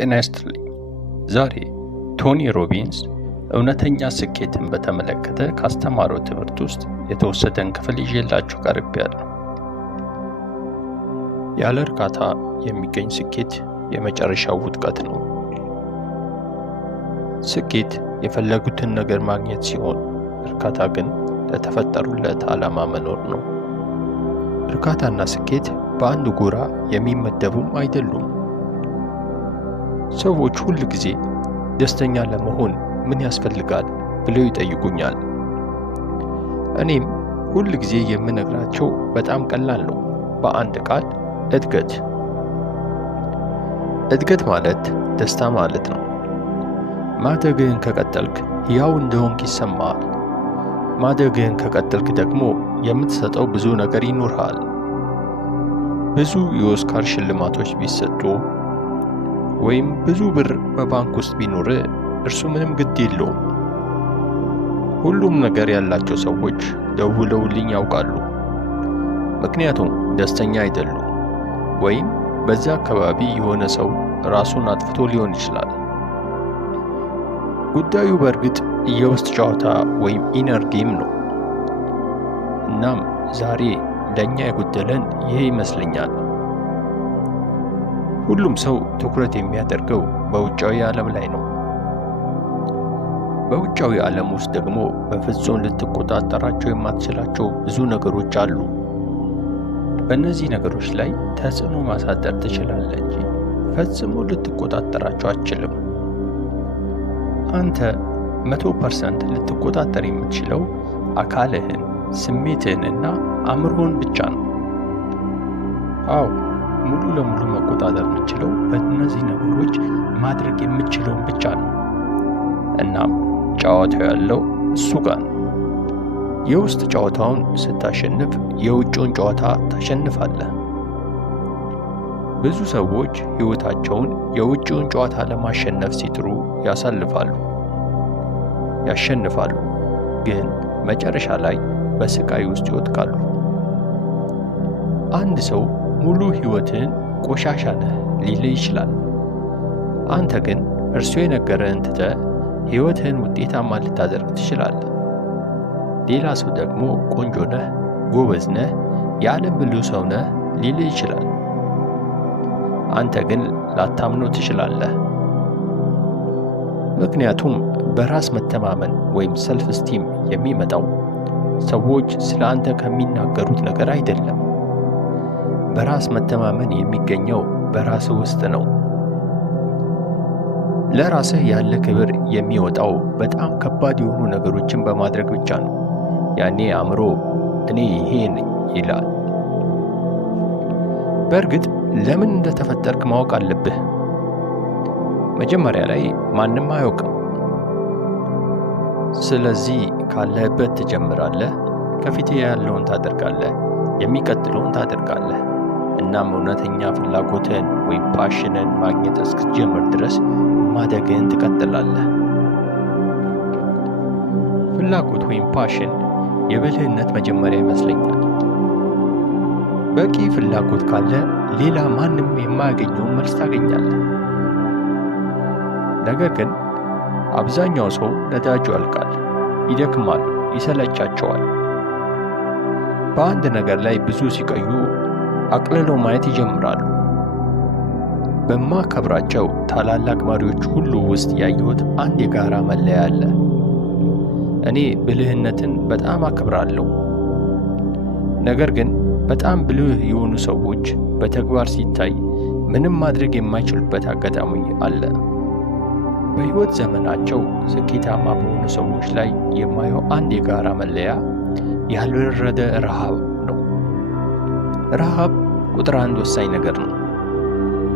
ጤና ይስጥልኝ። ዛሬ ቶኒ ሮቢንስ እውነተኛ ስኬትን በተመለከተ ካስተማረው ትምህርት ውስጥ የተወሰደን ክፍል ይዤላችሁ ቀርቤያለሁ። ያለ እርካታ የሚገኝ ስኬት የመጨረሻው ውድቀት ነው። ስኬት የፈለጉትን ነገር ማግኘት ሲሆን፣ እርካታ ግን ለተፈጠሩለት ዓላማ መኖር ነው። እርካታና ስኬት በአንድ ጎራ የሚመደቡም አይደሉም። ሰዎች ሁል ጊዜ ደስተኛ ለመሆን ምን ያስፈልጋል ብለው ይጠይቁኛል። እኔም ሁል ጊዜ የምነግራቸው በጣም ቀላል ነው። በአንድ ቃል እድገት። እድገት ማለት ደስታ ማለት ነው። ማደግህን ከቀጠልክ ሕያው እንደሆንክ ይሰማሃል። ማደግህን ከቀጠልክ ደግሞ የምትሰጠው ብዙ ነገር ይኖርሃል። ብዙ የኦስካር ሽልማቶች ቢሰጡ ወይም ብዙ ብር በባንክ ውስጥ ቢኖር እርሱ ምንም ግድ የለውም። ሁሉም ነገር ያላቸው ሰዎች ደውለውልኝ ያውቃሉ። ምክንያቱም ደስተኛ አይደሉም፣ ወይም በዚያ አካባቢ የሆነ ሰው ራሱን አጥፍቶ ሊሆን ይችላል። ጉዳዩ በእርግጥ የውስጥ ጨዋታ ወይም ኢነር ጌም ነው። እናም ዛሬ ለእኛ የጎደለን ይሄ ይመስለኛል። ሁሉም ሰው ትኩረት የሚያደርገው በውጫዊ ዓለም ላይ ነው። በውጫዊ ዓለም ውስጥ ደግሞ በፍጹም ልትቆጣጠራቸው የማትችላቸው ብዙ ነገሮች አሉ። በእነዚህ ነገሮች ላይ ተጽዕኖ ማሳደር ትችላለህ እንጂ ፈጽሞ ልትቆጣጠራቸው አትችልም። አንተ 100% ልትቆጣጠር የምትችለው አካልህን፣ ስሜትህን እና አእምሮህን ብቻ ነው። አዎ፣ ሙሉ ለሙሉ መቆጣጠር የምትችለው በእነዚህ ነገሮች ማድረግ የምትችለውን ብቻ ነው። እናም ጨዋታው ያለው እሱ ጋር ነው። የውስጥ ጨዋታውን ስታሸንፍ የውጭውን ጨዋታ ታሸንፋለህ። ብዙ ሰዎች ሕይወታቸውን የውጭውን ጨዋታ ለማሸነፍ ሲጥሩ ያሸንፋሉ፣ ግን መጨረሻ ላይ በስቃይ ውስጥ ይወድቃሉ። አንድ ሰው ሙሉ ሕይወትህን ቆሻሻ ነህ ሊልህ ይችላል። አንተ ግን እርሱ የነገረህን ትተህ ሕይወትህን ውጤታማ ልታደርግ ትችላለህ። ሌላ ሰው ደግሞ ቆንጆ ነህ፣ ጎበዝ ነህ፣ የዓለም ብልህ ሰው ነህ ሊልህ ይችላል። አንተ ግን ላታምነው ትችላለህ። ምክንያቱም በራስ መተማመን ወይም ሰልፍ ስቲም የሚመጣው ሰዎች ስለ አንተ ከሚናገሩት ነገር አይደለም። በራስ መተማመን የሚገኘው በራስህ ውስጥ ነው። ለራስህ ያለ ክብር የሚወጣው በጣም ከባድ የሆኑ ነገሮችን በማድረግ ብቻ ነው። ያኔ አእምሮ እኔ ይሄ ነኝ ይላል። በእርግጥ ለምን እንደተፈጠርክ ማወቅ አለብህ። መጀመሪያ ላይ ማንም አያውቅም። ስለዚህ ካለህበት ትጀምራለህ። ከፊትህ ያለውን ታደርጋለህ፣ የሚቀጥለውን ታደርጋለህ። እናም እውነተኛ ፍላጎትህን ወይም ፓሽንን ማግኘት እስክትጀምር ድረስ ማደግህን ትቀጥላለህ። ፍላጎት ወይም ፓሽን የብልህነት መጀመሪያ ይመስለኛል። በቂ ፍላጎት ካለ ሌላ ማንም የማያገኘውን መልስ ታገኛለህ። ነገር ግን አብዛኛው ሰው ነዳጁ ያልቃል፣ ይደክማሉ፣ ይሰለቻቸዋል። በአንድ ነገር ላይ ብዙ ሲቆዩ አቅልለው ማየት ይጀምራሉ። በማከብራቸው ታላላቅ መሪዎች ሁሉ ውስጥ ያየሁት አንድ የጋራ መለያ አለ። እኔ ብልህነትን በጣም አከብራለሁ። ነገር ግን በጣም ብልህ የሆኑ ሰዎች በተግባር ሲታይ ምንም ማድረግ የማይችሉበት አጋጣሚ አለ። በሕይወት ዘመናቸው ስኬታማ በሆኑ ሰዎች ላይ የማየው አንድ የጋራ መለያ ያልበረደ ረሃብ ነው። ረሃብ ቁጥር አንድ ወሳኝ ነገር ነው።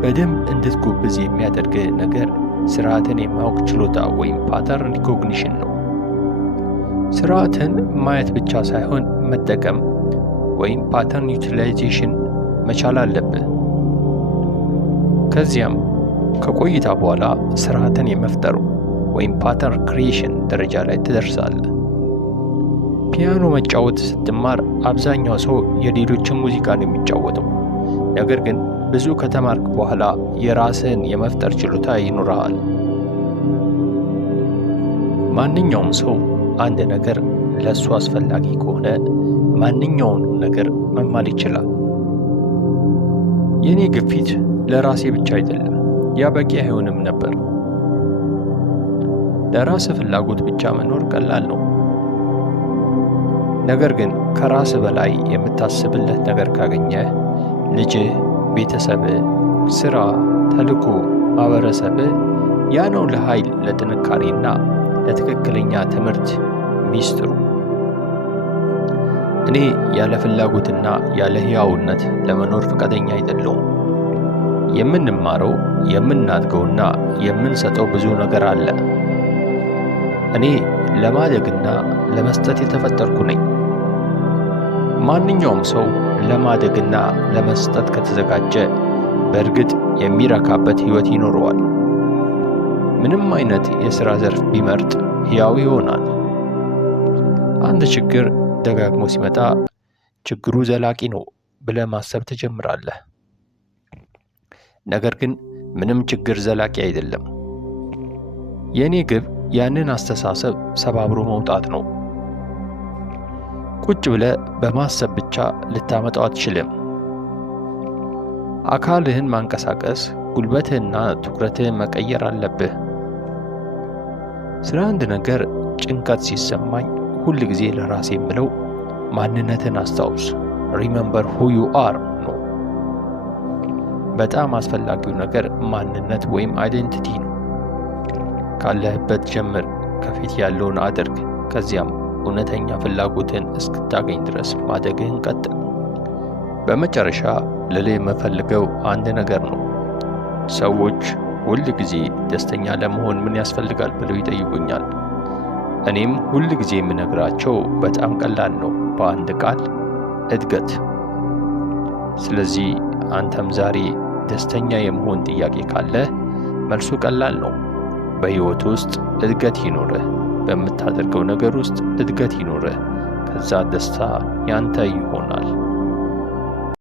በደንብ እንድትጎብዝ የሚያደርግህ ነገር ስርዓትን የማወቅ ችሎታ ወይም ፓተርን ሪኮግኒሽን ነው። ስርዓትን ማየት ብቻ ሳይሆን መጠቀም ወይም ፓተርን ዩቲላይዜሽን መቻል አለብህ። ከዚያም ከቆይታ በኋላ ስርዓትን የመፍጠሩ ወይም ፓተርን ክሪኤሽን ደረጃ ላይ ትደርሳለህ። ፒያኖ መጫወት ስትማር አብዛኛው ሰው የሌሎችን ሙዚቃ ነው የሚጫወተው። ነገር ግን ብዙ ከተማርክ በኋላ የራስህን የመፍጠር ችሎታ ይኖርሃል። ማንኛውም ሰው አንድ ነገር ለእሱ አስፈላጊ ከሆነ ማንኛውንም ነገር መማር ይችላል። የኔ ግፊት ለራሴ ብቻ አይደለም፣ ያ በቂ አይሆንም ነበር። ለራስህ ፍላጎት ብቻ መኖር ቀላል ነው። ነገር ግን ከራስህ በላይ የምታስብለት ነገር ካገኘህ ልጅህ፣ ቤተሰብህ፣ ስራ፣ ተልዕኮ፣ ማህበረሰብህ ያ ነው ለኃይል፣ ለጥንካሬና ለትክክለኛ ትምህርት ሚስጥሩ። እኔ ያለ ፍላጎትና ያለ ሕያውነት ለመኖር ፈቃደኛ አይደለሁም። የምንማረው የምናድገውና የምንሰጠው ብዙ ነገር አለ። እኔ ለማደግና ለመስጠት የተፈጠርኩ ነኝ። ማንኛውም ሰው ለማደግና ለመስጠት ከተዘጋጀ በእርግጥ የሚረካበት ሕይወት ይኖረዋል። ምንም አይነት የሥራ ዘርፍ ቢመርጥ ሕያው ይሆናል። አንድ ችግር ደጋግሞ ሲመጣ ችግሩ ዘላቂ ነው ብለህ ማሰብ ትጀምራለህ። ነገር ግን ምንም ችግር ዘላቂ አይደለም። የእኔ ግብ ያንን አስተሳሰብ ሰባብሮ መውጣት ነው። ቁጭ ብለህ በማሰብ ብቻ ልታመጣው አትችልም። አካልህን ማንቀሳቀስ፣ ጉልበትህና ትኩረትህን መቀየር አለብህ። ስለ አንድ ነገር ጭንቀት ሲሰማኝ ሁል ጊዜ ለራሴ የምለው ማንነትን አስታውስ፣ ሪመምበር ሁ ዩ አር ነው። በጣም አስፈላጊው ነገር ማንነት ወይም አይዴንቲቲ ነው። ካለህበት ጀምር፣ ከፊት ያለውን አድርግ፣ ከዚያም እውነተኛ ፍላጎትን እስክታገኝ ድረስ ማደግህን ቀጥል። በመጨረሻ ልልህ የምፈልገው አንድ ነገር ነው። ሰዎች ሁል ጊዜ ደስተኛ ለመሆን ምን ያስፈልጋል ብለው ይጠይቁኛል። እኔም ሁል ጊዜ የምነግራቸው በጣም ቀላል ነው፣ በአንድ ቃል እድገት። ስለዚህ አንተም ዛሬ ደስተኛ የመሆን ጥያቄ ካለህ መልሱ ቀላል ነው። በሕይወት ውስጥ እድገት ይኖርህ፣ በምታደርገው ነገር ውስጥ እድገት ይኖርህ። ከዛ ደስታ ያንተ ይሆናል።